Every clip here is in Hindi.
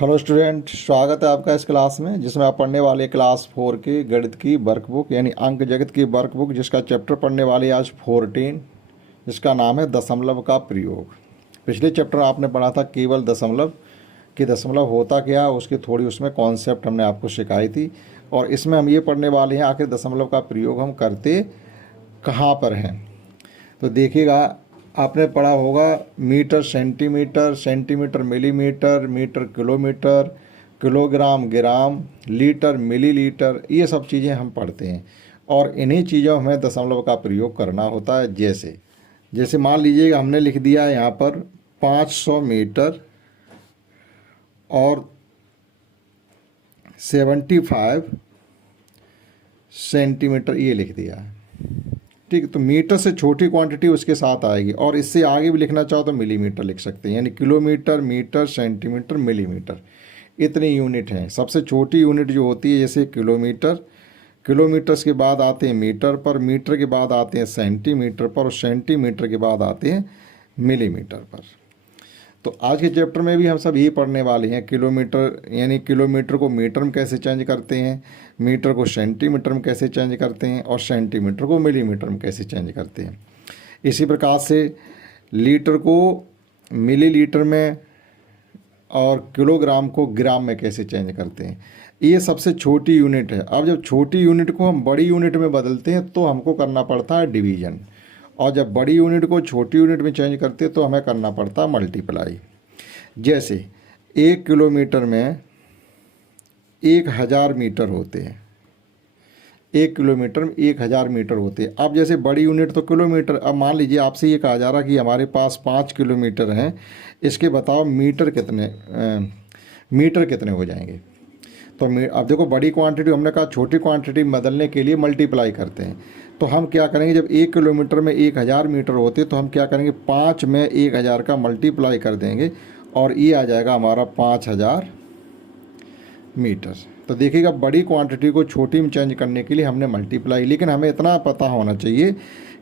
हेलो स्टूडेंट, स्वागत है आपका इस क्लास में जिसमें आप पढ़ने वाले क्लास 4 की गणित की वर्कबुक यानी अंक जगत की वर्कबुक, जिसका चैप्टर पढ़ने वाले आज 14, जिसका नाम है दशमलव का प्रयोग। पिछले चैप्टर आपने पढ़ा था केवल दशमलव कि दशमलव होता क्या, उसकी थोड़ी उसमें कॉन्सेप्ट हमने आपको सिखाई थी। और इसमें हम ये पढ़ने वाले हैं आखिर दशमलव का प्रयोग हम करते कहाँ पर हैं। तो देखिएगा, आपने पढ़ा होगा metre centimetre, centimetre millimetre, metre kilometre, kilogram gram, litre millilitre, ये सब चीज़ें हम पढ़ते हैं। और इन्हीं चीज़ों में हमें दशमलव का प्रयोग करना होता है। जैसे जैसे मान लीजिएगा हमने लिख दिया है यहाँ पर 500 मीटर और 75 सेंटीमीटर, ये लिख दिया है। ठीक है, तो मीटर से छोटी क्वांटिटी उसके साथ आएगी। और इससे आगे भी लिखना चाहो तो मिलीमीटर लिख सकते हैं, यानी किलोमीटर, मीटर, सेंटीमीटर, मिलीमीटर, इतनी यूनिट हैं। सबसे छोटी यूनिट जो होती है जैसे किलोमीटर, किलोमीटर्स के बाद आते हैं मीटर पर, मीटर के बाद आते हैं सेंटीमीटर पर, और सेंटीमीटर के बाद आते हैं मिलीमीटर पर। तो आज के चैप्टर में भी हम सब यही पढ़ने वाले हैं। किलोमीटर यानी किलोमीटर को मीटर में कैसे चेंज करते हैं, मीटर को सेंटीमीटर में कैसे चेंज करते हैं, और सेंटीमीटर को मिलीमीटर में कैसे चेंज करते हैं। इसी प्रकार से लीटर को मिलीलीटर में और किलोग्राम को ग्राम में कैसे चेंज करते हैं। ये सबसे छोटी यूनिट है। अब जब छोटी यूनिट को हम बड़ी यूनिट में बदलते हैं तो हमको करना पड़ता है डिवीज़न, और जब बड़ी यूनिट को छोटी यूनिट में चेंज करते तो हमें करना पड़ता है मल्टीप्लाई। जैसे 1 किलोमीटर में 1000 मीटर होते हैं, 1 किलोमीटर में 1000 मीटर होते हैं। अब जैसे बड़ी यूनिट तो किलोमीटर, अब मान लीजिए आपसे ये कहा जा रहा कि हमारे पास 5 किलोमीटर हैं, इसके बताओ मीटर कितने हो जाएंगे। तो अब देखो, बड़ी क्वांटिटी हमने कहा छोटी क्वांटिटी बदलने के लिए मल्टीप्लाई करते हैं। तो हम क्या करेंगे, जब 1 किलोमीटर में 1000 मीटर होते तो हम क्या करेंगे, 5 में 1000 का मल्टीप्लाई कर देंगे और ये आ जाएगा हमारा 5000 मीटर। तो देखिएगा, बड़ी क्वांटिटी को छोटी में चेंज करने के लिए हमने मल्टीप्लाई, लेकिन हमें इतना पता होना चाहिए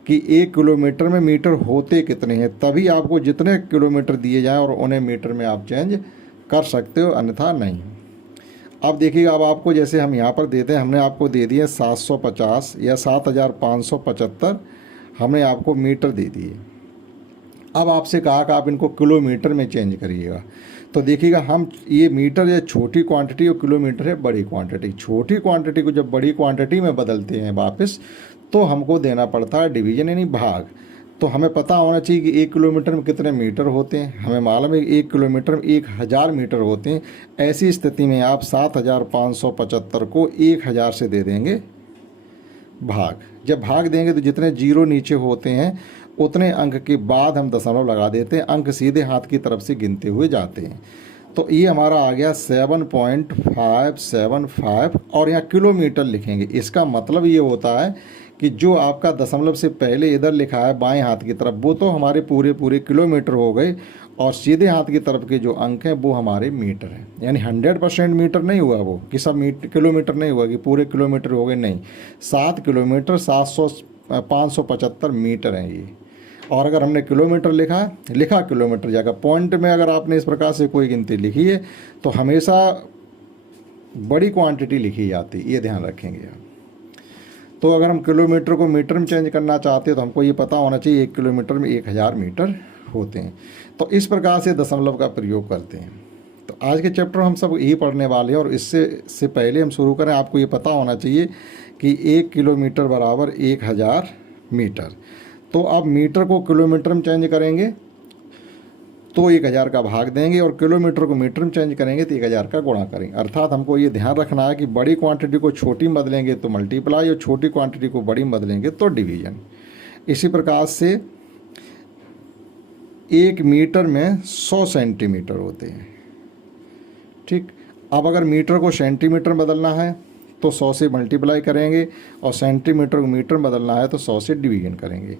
कि 1 किलोमीटर में मीटर होते कितने हैं, तभी आपको जितने किलोमीटर दिए जाएँ और उन्हें मीटर में आप चेंज कर सकते हो, अन्यथा नहीं। अब देखिएगा, अब आपको जैसे हम यहाँ पर देते हैं, हमने आपको दे दिए 750 या 7575, हमने आपको मीटर दे दिए। अब आपसे कहा कि आप इनको किलोमीटर में चेंज करिएगा। तो देखिएगा, हम ये मीटर या छोटी क्वांटिटी और किलोमीटर है बड़ी क्वांटिटी। छोटी क्वांटिटी को जब बड़ी क्वांटिटी में बदलते हैं वापस, तो हमको देना पड़ता है डिवीजन यानी भाग। तो हमें पता होना चाहिए कि 1 किलोमीटर में कितने मीटर होते हैं। हमें मालूम है 1 किलोमीटर में 1000 मीटर होते हैं। ऐसी स्थिति में आप 7575 को 1000 से दे देंगे भाग। जब भाग देंगे तो जितने जीरो नीचे होते हैं उतने अंक के बाद हम दशमलव लगा देते हैं, अंक सीधे हाथ की तरफ से गिनते हुए जाते हैं। तो ये हमारा आ गया 7.575, और यहाँ किलोमीटर लिखेंगे। इसका मतलब ये होता है कि जो आपका दशमलव से पहले इधर लिखा है बाएं हाथ की तरफ, वो तो हमारे पूरे किलोमीटर हो गए, और सीधे हाथ की तरफ के जो अंक हैं वो हमारे मीटर हैं। यानी 100% मीटर नहीं हुआ वो कि सब किलोमीटर नहीं हुआ कि पूरे किलोमीटर हो गए, नहीं। 7 किलोमीटर 575 मीटर हैं ये। और अगर हमने किलोमीटर लिखा किलोमीटर जगह पॉइंट में, अगर आपने इस प्रकार से कोई गिनती लिखी है तो हमेशा बड़ी क्वांटिटी लिखी जाती, ये ध्यान रखेंगे आप। तो अगर हम किलोमीटर को मीटर में चेंज करना चाहते हैं तो हमको ये पता होना चाहिए 1 किलोमीटर में 1000 मीटर होते हैं। तो इस प्रकार से दशमलव का प्रयोग करते हैं। तो आज के चैप्टर हम सब यही पढ़ने वाले हैं। और इससे पहले हम शुरू करें, आपको ये पता होना चाहिए कि 1 किलोमीटर बराबर 1000 मीटर। तो अब मीटर को किलोमीटर में चेंज करेंगे तो 1000 का भाग देंगे, और किलोमीटर को मीटर में चेंज करेंगे तो 1000 का गुणा करेंगे। अर्थात हमको ये ध्यान रखना है कि बड़ी क्वांटिटी को छोटी में बदलेंगे तो मल्टीप्लाई, और छोटी क्वांटिटी को बड़ी में बदलेंगे तो डिवीजन। इसी प्रकार से 1 मीटर में 100 सेंटीमीटर होते हैं। ठीक, अब अगर मीटर को सेंटीमीटर में बदलना है तो 100 से मल्टीप्लाई करेंगे, और सेंटीमीटर को मीटर में बदलना है तो 100 से डिवीजन करेंगे।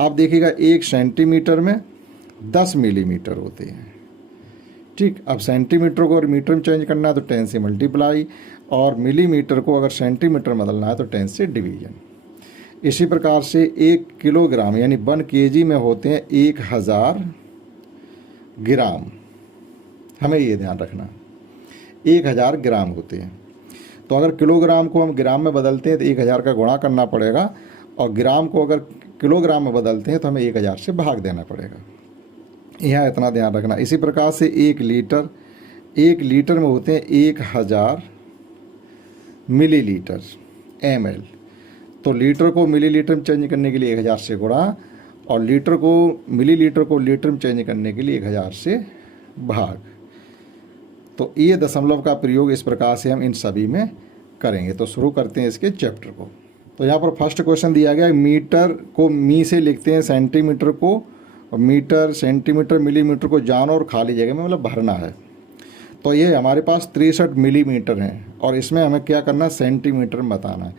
अब देखिएगा, 1 सेंटीमीटर में 10 मिलीमीटर होते हैं। ठीक, अब सेंटीमीटर को अगर मीटर में चेंज करना है तो 10 से मल्टीप्लाई, और मिलीमीटर को अगर सेंटीमीटर में बदलना है तो 10 से डिवीजन। इसी प्रकार से 1 किलोग्राम यानी 1 kg में होते हैं 1000 ग्राम। हमें ये ध्यान रखना। 1000 ग्राम होते हैं। तो अगर किलोग्राम को हम ग्राम में बदलते हैं तो 1000 का गुणा करना पड़ेगा, और ग्राम को अगर किलोग्राम में बदलते हैं तो हमें 1000 से भाग देना पड़ेगा। यहाँ इतना ध्यान रखना। इसी प्रकार से 1 लीटर में होते हैं 1000 मिलीलीटर ml। तो लीटर को मिलीलीटर में चेंज करने के लिए 1000 से गुणा, और मिलीलीटर को लीटर में चेंज करने के लिए 1000 से भाग। तो ये दशमलव का प्रयोग इस प्रकार से हम इन सभी में करेंगे। तो शुरू करते हैं इसके चैप्टर को। तो यहाँ पर फर्स्ट क्वेश्चन दिया गया है, मीटर को मी से लिखते हैं, सेंटीमीटर को, और मीटर, सेंटीमीटर, मिलीमीटर को जानो और खाली जगह में मतलब भरना है। तो ये हमारे पास 63 मिलीमीटर हैं, और इसमें हमें क्या करना है, सेंटीमीटर में बताना है।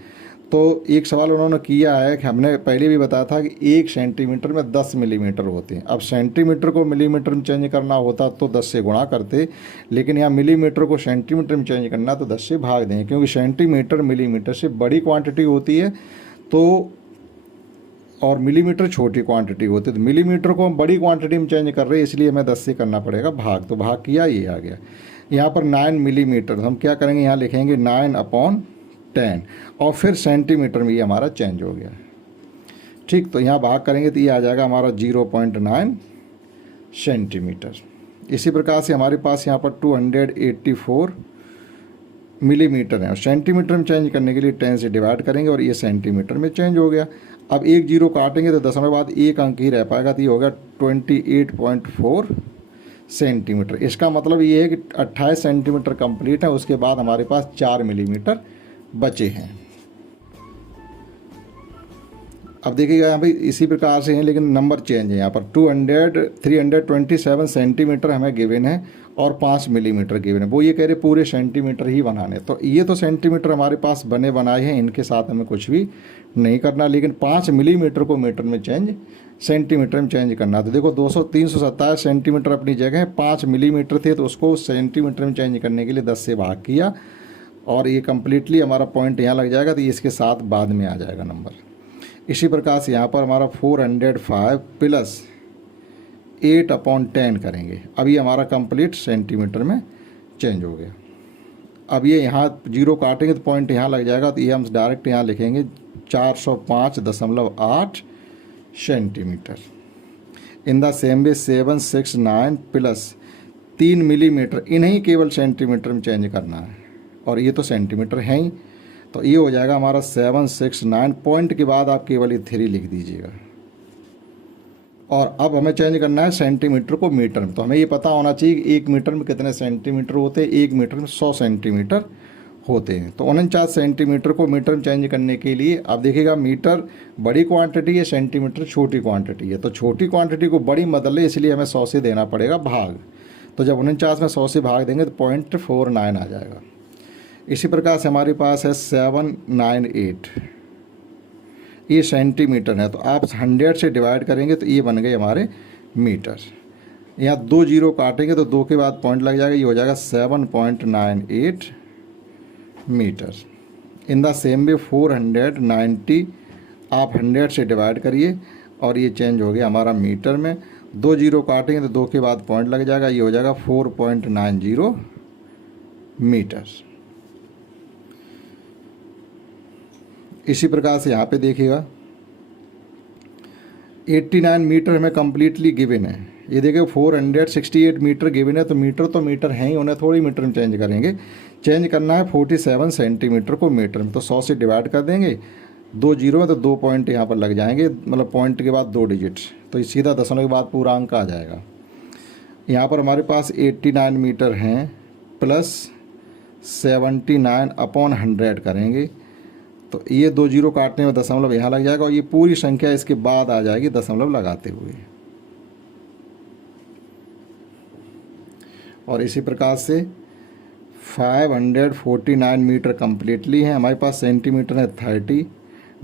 तो एक सवाल उन्होंने किया है कि हमने पहले भी बताया था कि 1 सेंटीमीटर में 10 मिलीमीटर होते हैं। अब सेंटीमीटर को मिलीमीटर में चेंज करना होता तो 10 से गुणा करते, लेकिन यहाँ मिलीमीटर को सेंटीमीटर में चेंज करना तो 10 से भाग दें, क्योंकि सेंटीमीटर मिलीमीटर से बड़ी क्वांटिटी होती है, तो और मिलीमीटर छोटी क्वांटिटी होती है। तो मिलीमीटर को हम बड़ी क्वांटिटी में चेंज कर रहे हैं, इसलिए हमें 10 से करना पड़ेगा भाग। तो भाग किया, ये आ गया। यहाँ पर 9 मिलीमीटर, हम क्या करेंगे, यहाँ लिखेंगे 9/10, और फिर सेंटीमीटर में ये हमारा चेंज हो गया। ठीक, तो यहाँ भाग करेंगे तो ये आ जाएगा हमारा 0.9 सेंटीमीटर। इसी प्रकार से हमारे पास यहाँ पर 284 मिलीमीटर है, और सेंटीमीटर में चेंज करने के लिए 10 से डिवाइड करेंगे, और ये सेंटीमीटर में चेंज हो गया। अब 1 0 काटेंगे तो दशमलव बाद 1 अंक ही रह पाएगा, तो ये होगा 28.4 सेंटीमीटर। इसका मतलब ये है कि 28 सेंटीमीटर कंप्लीट है, उसके बाद हमारे पास 4 मिलीमीटर बचे हैं। अब देखिएगा यहाँ पे इसी प्रकार से हैं, लेकिन नंबर चेंज है। यहाँ पर 327 सेंटीमीटर हमें गिवन है, और 5 मिलीमीटर गिवन है। वो ये कह रहे पूरे सेंटीमीटर ही बनाने। तो ये तो सेंटीमीटर हमारे पास बने बनाए हैं, इनके साथ हमें कुछ भी नहीं करना, लेकिन 5 मिलीमीटर को मीटर में चेंज, सेंटीमीटर में चेंज करना। तो देखो 327 सेंटीमीटर अपनी जगह, 5 मिलीमीटर थे तो उसको सेंटीमीटर में चेंज करने के लिए 10 से भाग किया, और ये कम्प्लीटली हमारा पॉइंट यहाँ लग जाएगा, तो इसके साथ बाद में आ जाएगा नंबर। इसी प्रकार से यहाँ पर हमारा 405 प्लस 8/10 करेंगे। अब ये हमारा कंप्लीट सेंटीमीटर में चेंज हो गया। अब ये यहाँ 0 काटेंगे तो पॉइंट यहाँ लग जाएगा, तो ये हम डायरेक्ट यहाँ लिखेंगे 405.8 centimetre. In the same way 769 plus 3 millimetre, इन्हें केवल सेंटीमीटर में चेंज करना है, और ये तो सेंटीमीटर है ही, तो ये हो जाएगा हमारा 769। पॉइंट के बाद आप केवल ये 3 लिख दीजिएगा। और अब हमें चेंज करना है सेंटीमीटर को मीटर में। तो हमें ये पता होना चाहिए कि 1 मीटर में कितने सेंटीमीटर होते हैं। 1 मीटर में 100 सेंटीमीटर होते हैं। तो 49 सेंटीमीटर को मीटर में चेंज करने के लिए, आप देखिएगा मीटर बड़ी क्वांटिटी है, सेंटीमीटर छोटी क्वांटिटी है। तो छोटी क्वांटिटी को बड़ी में बदले, इसलिए हमें 100 से देना पड़ेगा भाग। तो जब 49 में 100 से भाग देंगे तो 0.49 आ जाएगा। इसी प्रकार से हमारे पास है 798, ये सेंटीमीटर है। तो आप 100 से डिवाइड करेंगे तो ये बन गए हमारे मीटर। यहाँ 2 0 काटेंगे तो 2 के बाद पॉइंट लग जाएगा, ये हो जाएगा 7.98 metre. In the same way 490 आप 100 से डिवाइड करिए, और ये चेंज हो गया हमारा मीटर में। 2 0 काटेंगे तो 2 के बाद पॉइंट लग जाएगा, ये हो जाएगा 4.90 मीटर। इसी प्रकार से यहाँ पे देखिएगा 89 मीटर हमें कम्प्लीटली गिवन है। ये देखिए 468 मीटर गिवन है, तो मीटर हैं ही, उन्हें थोड़ी मीटर में चेंज करेंगे। चेंज करना है 47 सेंटीमीटर को मीटर में, तो 100 से डिवाइड कर देंगे। 2 0 में तो 2 पॉइंट यहाँ पर लग जाएंगे, मतलब पॉइंट के बाद 2 डिजिट, तो सीधा दशमलव के बाद पूरा अंक आ जाएगा। यहाँ पर हमारे पास 89 मीटर हैं प्लस 79/100 करेंगे, तो ये 2 0 काटने में दशमलव यहाँ लग जाएगा, और ये पूरी संख्या इसके बाद आ जाएगी दशमलव लगाते हुए। और इसी प्रकार से 549 मीटर कम्प्लीटली है। हमारे पास सेंटीमीटर है 30,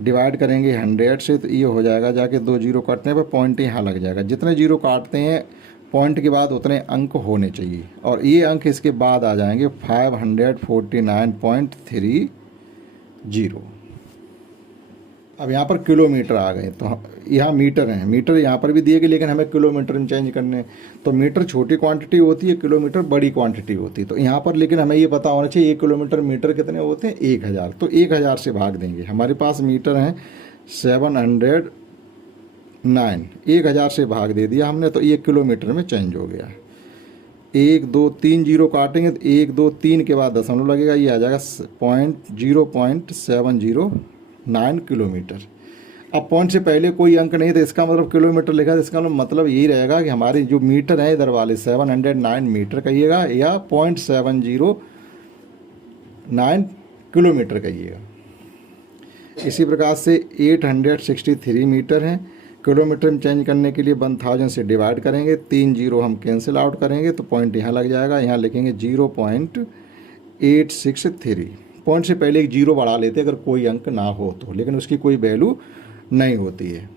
डिवाइड करेंगे 100 से, तो ये हो जाएगा जाके 2 0 काटने पर पॉइंट यहाँ लग जाएगा। जितने 0 काटते हैं पॉइंट के बाद उतने अंक होने चाहिए, और ये अंक इसके बाद आ जाएंगे 549.30। अब यहाँ पर किलोमीटर आ गए, तो यहाँ मीटर हैं, मीटर यहाँ पर भी दिए गए लेकिन हमें किलोमीटर में चेंज करने हैं। तो मीटर छोटी क्वांटिटी होती है, किलोमीटर बड़ी क्वांटिटी होती है। तो यहाँ पर लेकिन हमें ये पता होना चाहिए 1 किलोमीटर मीटर कितने होते हैं, 1000। तो 1000 से भाग देंगे। हमारे पास मीटर हैं 709, 1000 से भाग दे दिया हमने, तो 1 किलोमीटर में चेंज हो गया। 1 2 3 जीरो काटेंगे तो 1 2 3 के बाद दशमलव लगेगा, ये आ जाएगा 0.709 किलोमीटर। अब पॉइंट से पहले कोई अंक नहीं, तो इसका मतलब किलोमीटर लिखा, तो इसका मतलब यही रहेगा कि हमारे जो मीटर है इधर वाले 709 मीटर कहिएगा या 0.709 किलोमीटर कहिएगा। इसी प्रकार से 863 मीटर हैं। किलोमीटर में चेंज करने के लिए 1000 से डिवाइड करेंगे, 3 जीरो हम कैंसिल आउट करेंगे तो पॉइंट यहाँ लग जाएगा। यहाँ लिखेंगे 0.863। पॉइंट से पहले एक जीरो बढ़ा लेते अगर कोई अंक ना हो तो, लेकिन उसकी कोई वैल्यू नहीं होती है।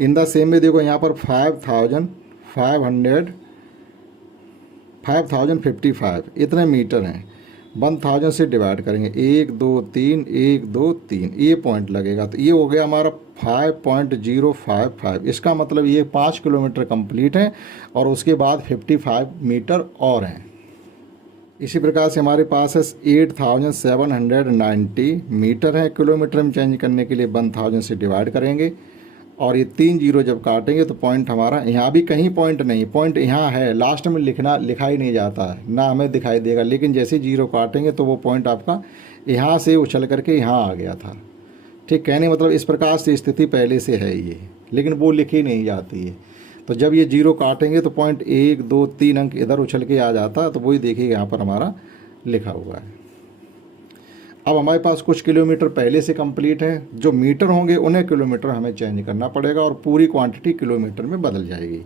इन द सेम में देखो यहाँ पर 5055 इतने मीटर हैं। 1000 से डिवाइड करेंगे, 1 2 3 1 2 3, ये पॉइंट लगेगा। तो ये हो गया हमारा 5.055। इसका मतलब ये 5 किलोमीटर कंप्लीट है और उसके बाद 55 मीटर और हैं। इसी प्रकार से हमारे पास है 8790 मीटर है। किलोमीटर में चेंज करने के लिए 1000 से डिवाइड करेंगे और ये 3 जीरो जब काटेंगे तो पॉइंट हमारा, यहाँ भी कहीं पॉइंट नहीं, पॉइंट यहाँ है, लास्ट में लिखा ही नहीं जाता है, ना हमें दिखाई देगा। लेकिन जैसे जीरो काटेंगे तो वो पॉइंट आपका यहाँ से उछल करके यहाँ आ गया था। ठीक, कहने मतलब इस प्रकार से स्थिति पहले से है ये, लेकिन वो लिखी नहीं जाती है। तो जब ये जीरो काटेंगे तो पॉइंट 1 2 3 अंक इधर उछल के आ जाता है, तो वही देखिए यहाँ पर हमारा लिखा हुआ है। अब हमारे पास कुछ किलोमीटर पहले से कंप्लीट है, जो मीटर होंगे उन्हें किलोमीटर हमें चेंज करना पड़ेगा और पूरी क्वांटिटी किलोमीटर में बदल जाएगी।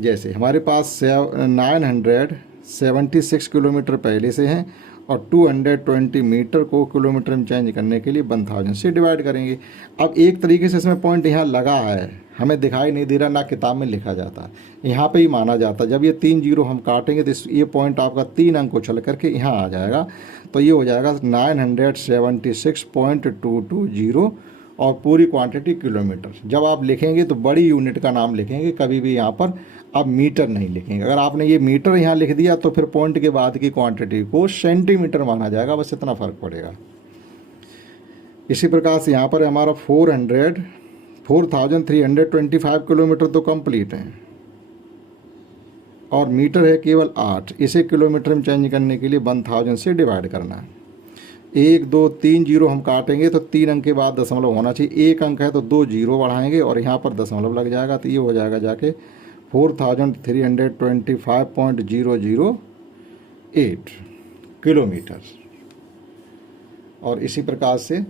जैसे हमारे पास 976 किलोमीटर पहले से हैं और 220 मीटर को किलोमीटर में चेंज करने के लिए 1000 से डिवाइड करेंगे। अब एक तरीके से इसमें पॉइंट यहाँ लगा है, हमें दिखाई नहीं दे रहा, ना किताब में लिखा जाता, यहाँ पे ही माना जाता। जब ये 3 जीरो हम काटेंगे तो ये पॉइंट आपका 3 अंक उछल करके यहाँ आ जाएगा। तो ये हो जाएगा 976.220 और पूरी क्वांटिटी किलोमीटर। जब आप लिखेंगे तो बड़ी यूनिट का नाम लिखेंगे, कभी भी यहाँ पर आप मीटर नहीं लिखेंगे। अगर आपने ये मीटर यहाँ लिख दिया तो फिर पॉइंट के बाद की क्वांटिटी को सेंटीमीटर माना जाएगा, बस इतना फ़र्क पड़ेगा। इसी प्रकार से यहाँ पर हमारा 4325 किलोमीटर तो कंप्लीट है और मीटर है केवल 8। इसे किलोमीटर में चेंज करने के लिए 1000 से डिवाइड करना है। 1 2 3 जीरो हम काटेंगे तो 3 अंक के बाद दशमलव होना चाहिए। 1 अंक है तो 2 जीरो बढ़ाएंगे और यहाँ पर दशमलव लग जाएगा, तो ये हो जाएगा जाके 4325.008 किलोमीटर। और इसी प्रकार से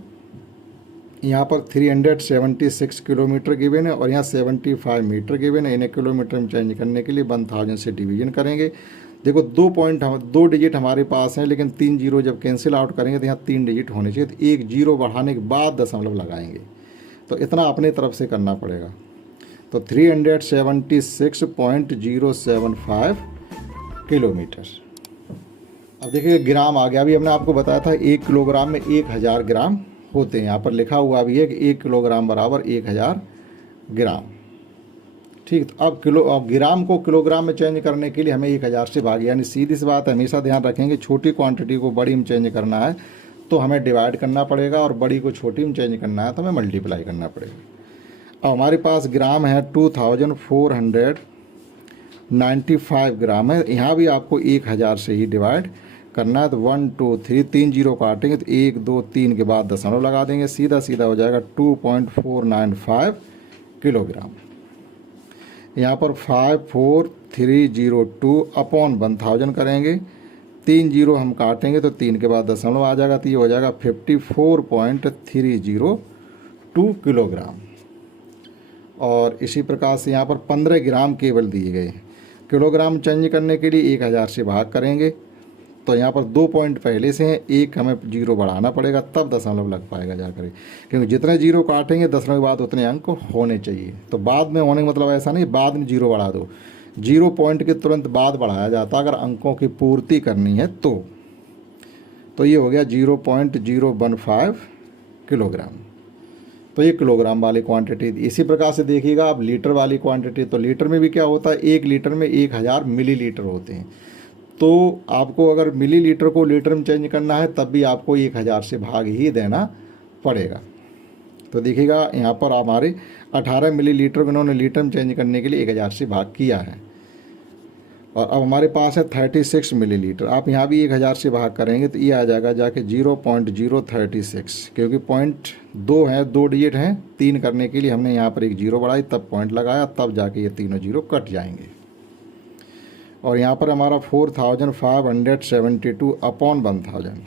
यहाँ पर 376 किलोमीटर गिवन है और यहाँ 75 मीटर गिवन है। इन्हें किलोमीटर में चेंज करने के लिए 1000 से डिवीजन करेंगे। देखो 2 डिजिट हमारे पास हैं, लेकिन 3 जीरो जब कैंसिल आउट करेंगे तो यहाँ 3 डिजिट होने चाहिए। तो 1 जीरो बढ़ाने के बाद दशमलव लगाएंगे, तो इतना अपने तरफ से करना पड़ेगा। तो 376.075 किलोमीटर। अब देखिए ग्राम आ गया। अभी हमने आपको बताया था 1 किलोग्राम में 1000 ग्राम होते हैं। यहाँ पर लिखा हुआ भी है कि 1 किलोग्राम बराबर 1000 ग्राम। ठीक, तो अब ग्राम को किलोग्राम में चेंज करने के लिए हमें 1000 से भाग, यानी सीधी सी बात हमेशा ध्यान रखेंगे, छोटी क्वांटिटी को बड़ी में चेंज करना है तो हमें डिवाइड करना पड़ेगा और बड़ी को छोटी में चेंज करना है तो हमें मल्टीप्लाई करना पड़ेगा। अब हमारे पास ग्राम है 2495 ग्राम है। यहाँ भी आपको 1000 से ही डिवाइड करना है। तो 1 2 3 जीरो काटेंगे तो 1 2 3 के बाद दशमलव लगा देंगे, सीधा सीधा हो जाएगा 2.495 किलोग्राम। यहाँ पर 54302 अपॉन 1000 करेंगे, 3 जीरो हम काटेंगे तो 3 के बाद दशमलव आ जाएगा, तो ये हो जाएगा 54.302 किलोग्राम। और इसी प्रकार से यहाँ पर 15 ग्राम केवल दिए गए। किलोग्राम चेंज करने के लिए 1000 से भाग करेंगे, तो यहाँ पर 2 पॉइंट पहले से हैं, एक हमें जीरो बढ़ाना पड़ेगा तब दशमलव लग पाएगा जाकर, क्योंकि जितने जीरो काटेंगे दशमलव के बाद उतने अंक होने चाहिए। तो बाद में होने का मतलब ऐसा नहीं बाद में जीरो बढ़ा दो, 0 पॉइंट के तुरंत बाद बढ़ाया जाता अगर अंकों की पूर्ति करनी है तो ये हो गया 0.015 किलोग्राम। तो ये किलोग्राम वाली क्वांटिटी। इसी प्रकार से देखिएगा आप लीटर वाली क्वांटिटी, तो लीटर में भी क्या होता है, 1 लीटर में 1000 मिलीलीटर होते हैं। तो आपको अगर मिलीलीटर को लीटर में चेंज करना है तब भी आपको 1000 से भाग ही देना पड़ेगा। तो देखिएगा यहाँ पर हमारे 18 मिलीलीटर को इन्होंने लीटर में चेंज करने के लिए 1000 से भाग किया है। और अब हमारे पास है 36 मिलीलीटर। आप यहाँ भी 1000 से भाग करेंगे तो ये आ जाएगा जाके 0.036, क्योंकि पॉइंट 2 है, 2 डिजिट हैं, 3 करने के लिए हमने यहाँ पर एक जीरो बढ़ाई, तब पॉइंट लगाया, तब जाके ये तीनों जीरो कट जाएंगे। और यहाँ पर हमारा 4572 अपॉन 1000,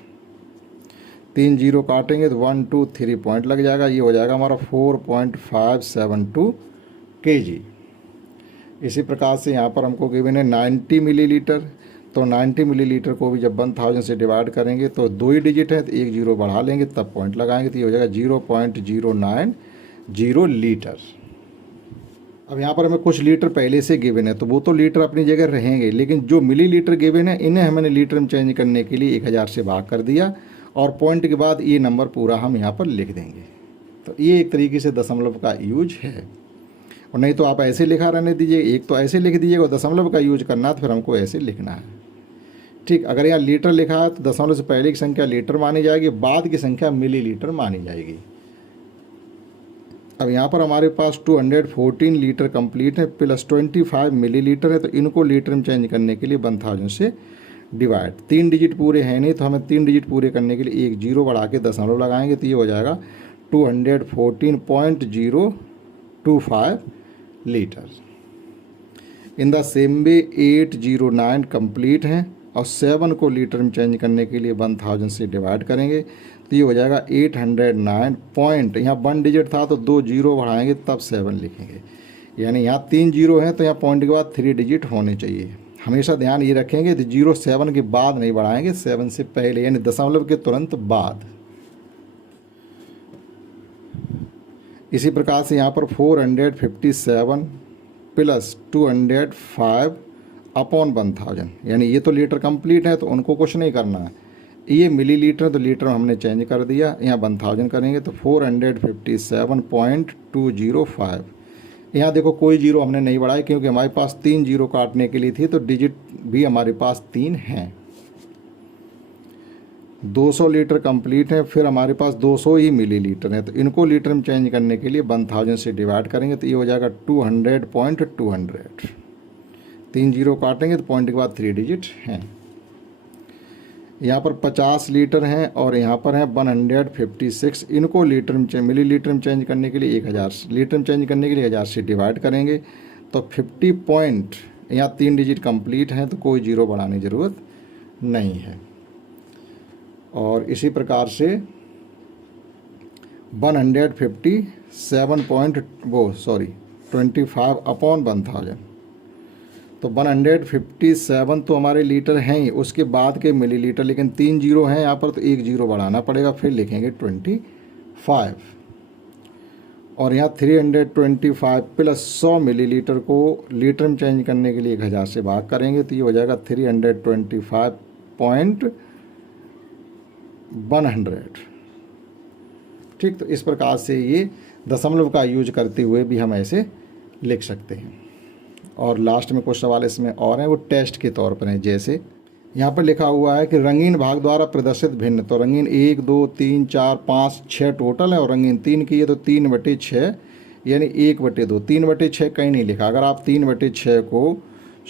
3 जीरो काटेंगे तो 1 2 3 पॉइंट लग जाएगा। ये हो जाएगा हमारा 4.572 kg। इसी प्रकार से यहाँ पर हमको गिवन है 90 मिलीलीटर। तो 90 मिलीलीटर को भी जब 1000 से डिवाइड करेंगे तो 2 ही डिजिट है, तो एक जीरो बढ़ा लेंगे, तब पॉइंट लगाएंगे, तो ये हो जाएगा 0.090 लीटर। अब यहाँ पर हमें कुछ लीटर पहले से गिवन है, तो वो तो लीटर अपनी जगह रहेंगे, लेकिन जो मिलीलीटर गिवन है इन्हें हमने लीटर में चेंज करने के लिए 1000 से भाग कर दिया, और पॉइंट के बाद ये नंबर पूरा हम यहाँ पर लिख देंगे। तो ये एक तरीके से दशमलव का यूज है। और नहीं तो आप ऐसे लिखा रहने दीजिए, एक तो ऐसे लिख दीजिएगा, दशमलव का यूज करना तो फिर हमको ऐसे लिखना है। ठीक, अगर यहाँ लीटर लिखा है तो दशमलव से पहले की संख्या लीटर मानी जाएगी, बाद की संख्या मिलीलीटर मानी जाएगी। अब यहाँ पर हमारे पास 214 लीटर कंप्लीट है, प्लस 25 मिलीलीटर है, तो इनको लीटर में चेंज करने के लिए 1000 से डिवाइड, 3 डिजिट पूरे हैं नहीं, तो हमें 3 डिजिट पूरे करने के लिए एक जीरो बढ़ा के दशमलव लगाएंगे, तो ये हो जाएगा 214.025 litre. In the same way 809 complete हैं, और 7 को लीटर में चेंज करने के लिए 1000 से डिवाइड करेंगे, तो ये हो जाएगा 809 पॉइंट, यहाँ 1 डिजिट था तो 2 जीरो बढ़ाएंगे तब 7 लिखेंगे, यानी यहाँ 3 जीरो हैं, तो यहाँ पॉइंट के बाद 3 डिजिट होने चाहिए। हमेशा ध्यान ये रखेंगे तो 0 7 के बाद नहीं बढ़ाएंगे, 7 से पहले, यानी दशमलव के तुरंत बाद। इसी प्रकार से यहाँ पर 457 प्लस 205 अपॉन 1000, यानी ये तो लीटर कंप्लीट है तो उनको कुछ नहीं करना है, ये मिलीलीटर तो लीटर हमने चेंज कर दिया, यहाँ 1000 करेंगे तो 457.205। यहाँ देखो कोई जीरो हमने नहीं बढ़ाई, क्योंकि हमारे पास 3 जीरो काटने के लिए थी, तो डिजिट भी हमारे पास 3 हैं। 200 लीटर कंप्लीट है, फिर हमारे पास 200 ही मिलीलीटर है, तो इनको लीटर में चेंज करने के लिए 1000 से डिवाइड करेंगे, तो ये हो जाएगा 200.200। 3 जीरो काटेंगे तो पॉइंट के बाद 3 डिजिट हैं। यहाँ पर 50 लीटर हैं, और यहाँ पर हैं 156, इनको लीटर में मिलीलीटर में चेंज करने के लिए 1000, लीटर में चेंज करने के लिए 1000 से डिवाइड करेंगे, तो 50 पॉइंट, यहाँ 3 डिजिट कंप्लीट हैं, तो कोई जीरो बढ़ाने की ज़रूरत नहीं है। और इसी प्रकार से 25 अपॉन 1000, तो 157 तो हमारे लीटर हैं ही, उसके बाद के मिलीलीटर, लेकिन 3 जीरो हैं यहाँ पर, तो एक जीरो बढ़ाना पड़ेगा, फिर लिखेंगे 25। और यहाँ 325 प्लस 100 मिलीलीटर को लीटर में चेंज करने के लिए 1000 से भाग करेंगे, तो ये हो जाएगा 325.100। ठीक, तो इस प्रकार से ये दशमलव का यूज करते हुए भी हम ऐसे लिख सकते हैं। और लास्ट में कुछ सवाल इसमें और हैं, वो टेस्ट के तौर पर हैं। जैसे यहाँ पर लिखा हुआ है कि रंगीन भाग द्वारा प्रदर्शित भिन्न, तो रंगीन 1 2 3 4 5 6 टोटल है, और रंगीन 3 की है, तो 3/6 यानी 1/2। 3/6 कहीं नहीं लिखा, अगर आप 3/6 को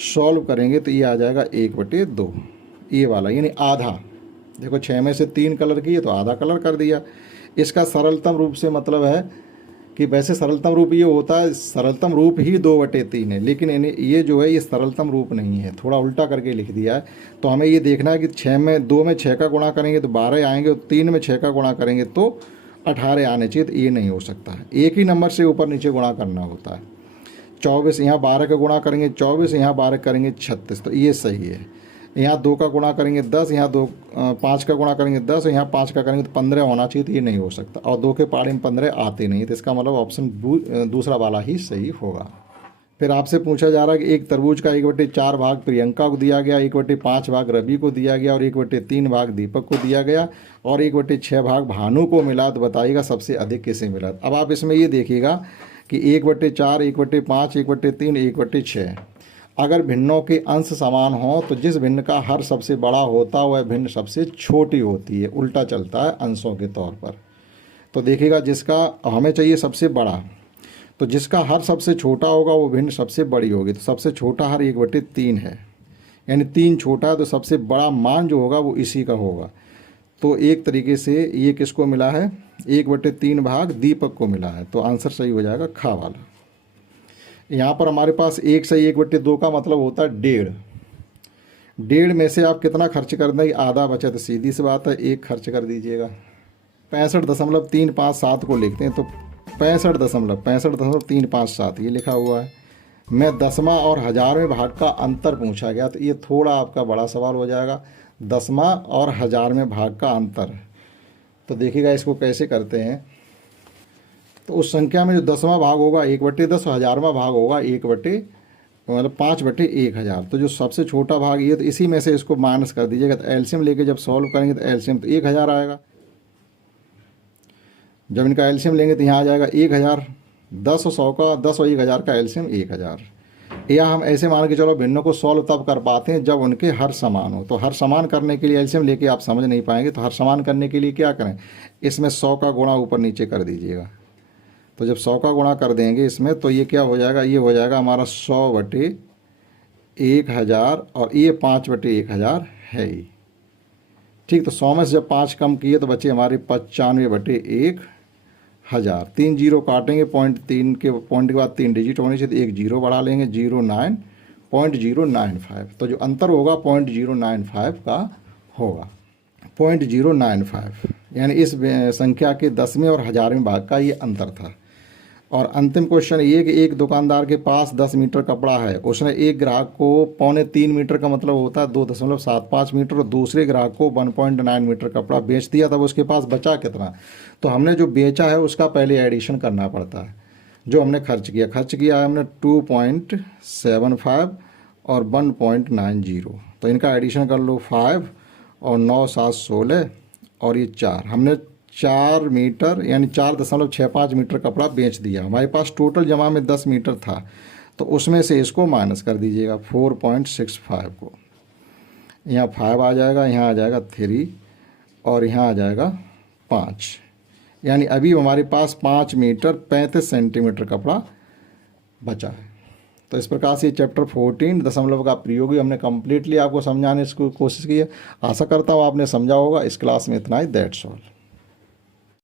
सॉल्व करेंगे तो ये आ जाएगा 1/2, ये वाला, यानी आधा। देखो 6 में से 3 कलर की है तो आधा कलर कर दिया। इसका सरलतम रूप से मतलब है कि वैसे सरलतम रूप ये होता है, सरलतम रूप ही 2/3 है, लेकिन ये जो है ये सरलतम रूप नहीं है, थोड़ा उल्टा करके लिख दिया है। तो हमें ये देखना है कि 2 में 6 का गुणा करेंगे तो 12 आएंगे, और 3 में 6 का गुणा करेंगे तो 18 आने चाहिए, तो ये नहीं हो सकता है। एक ही नंबर से ऊपर नीचे गुणा करना होता है। 24, यहाँ 12 का गुणा करेंगे 24, यहाँ 12 करेंगे 36, तो ये सही है। यहाँ 2 का गुणा करेंगे 10, यहाँ 5 का गुणा करेंगे 10, यहाँ 5 का करेंगे तो 15 होना चाहिए, तो ये नहीं हो सकता। और 2 के पाड़े में 15 आते नहीं, तो इसका मतलब ऑप्शन दूसरा वाला ही सही होगा। फिर आपसे पूछा जा रहा है कि एक तरबूज का 1/4 भाग प्रियंका को दिया गया, 1/5 भाग रवि को दिया गया और 1/3 भाग दीपक को दिया गया और 1/6 भाग भानु को मिला, तो बताइएगा सबसे अधिक किसे मिला। अब आप इसमें ये देखिएगा कि 1/4, 1/5, 1/3, 1/6 अगर भिन्नों के अंश समान हों तो जिस भिन्न का हर सबसे बड़ा होता है वह भिन्न सबसे छोटी होती है, उल्टा चलता है अंशों के तौर पर। तो देखिएगा जिसका हमें चाहिए सबसे बड़ा, तो जिसका हर सबसे छोटा होगा वो भिन्न सबसे बड़ी होगी। तो सबसे छोटा हर 1/3 है, यानी 3 छोटा है, तो सबसे बड़ा मान जो होगा वो इसी का होगा। तो एक तरीके से ये किसको मिला है, 1/3 भाग दीपक को मिला है। तो आंसर सही हो जाएगा खा वाला। यहाँ पर हमारे पास 1 से 1/2 का मतलब होता है 1.5। 1.5 में से आप कितना खर्च कर देंगे, आधा बचा, तो सीधी सी बात है 1 खर्च कर दीजिएगा। 65.357 को लिखते हैं, तो 65.357 ये लिखा हुआ है। मैं दसवां और हज़ारवें भाग का अंतर पूछा गया, तो ये थोड़ा आपका बड़ा सवाल हो जाएगा, दसवां और हज़ारवें भाग का अंतर। तो देखिएगा इसको कैसे करते हैं। तो उस संख्या में जो 10वां भाग होगा 1/10 और 1000वां भाग होगा 5/1000। तो जो सबसे छोटा भाग ये, तो इसी में से इसको माइनस कर दीजिएगा। तो एलसीएम लेके जब सॉल्व करेंगे तो एलसीएम तो 1000 आएगा। जब इनका एलसीएम लेंगे तो यहाँ आ जाएगा 1000। 10 और 100 का, 10 और 1000 का एलसीएम 1000। या हम ऐसे मान के चलो भिन्नों को सॉल्व तब कर पाते हैं जब उनके हर समान हो। तो हर समान करने के लिए एलसीएम लेके आप समझ नहीं पाएंगे। तो हर समान करने के लिए क्या करें, इसमें 100 का गुणा ऊपर नीचे कर दीजिएगा। तो जब 100 का गुणा कर देंगे इसमें, तो ये क्या हो जाएगा, ये हो जाएगा हमारा 100/1000 और ये 5/1000 है ही। ठीक, तो 100 में से जब 5 कम किए तो बचे हमारे 95/1000। 3 जीरो काटेंगे, पॉइंट के बाद 3 डिजिट होने से, तो 1 जीरो बढ़ा लेंगे, 0.095। तो जो अंतर होगा 0.095 का होगा, 0.095, यानी इस संख्या के 10वें और 1000वें भाग का ये अंतर था। और अंतिम क्वेश्चन ये कि एक दुकानदार के पास 10 मीटर कपड़ा है, उसने एक ग्राहक को 3.25 मीटर का मतलब होता है 2.75 मीटर, और दूसरे ग्राहक को 1.9 मीटर कपड़ा बेच दिया। तब उसके पास बचा कितना। तो हमने जो बेचा है उसका पहले एडिशन करना पड़ता है। जो हमने खर्च किया है हमने 2.75 और 1.90। तो इनका एडिशन कर लो, 5 और 9 7 16 और ये 4। हमने 4 मीटर यानी 4.65 मीटर कपड़ा बेच दिया। हमारे पास टोटल जमा में 10 मीटर था, तो उसमें से इसको माइनस कर दीजिएगा 4.65 को। यहाँ 5 आ जाएगा, यहाँ आ जाएगा 3 और यहाँ आ जाएगा 5। यानी अभी हमारे पास 5 मीटर 35 सेंटीमीटर कपड़ा बचा है। तो इस प्रकार से चैप्टर 14 दशमलव का प्रयोग हमने कम्प्लीटली आपको समझाने की कोशिश की है। आशा करता हूँ आपने समझा होगा। इस क्लास में इतना ही, दैट्स ऑल।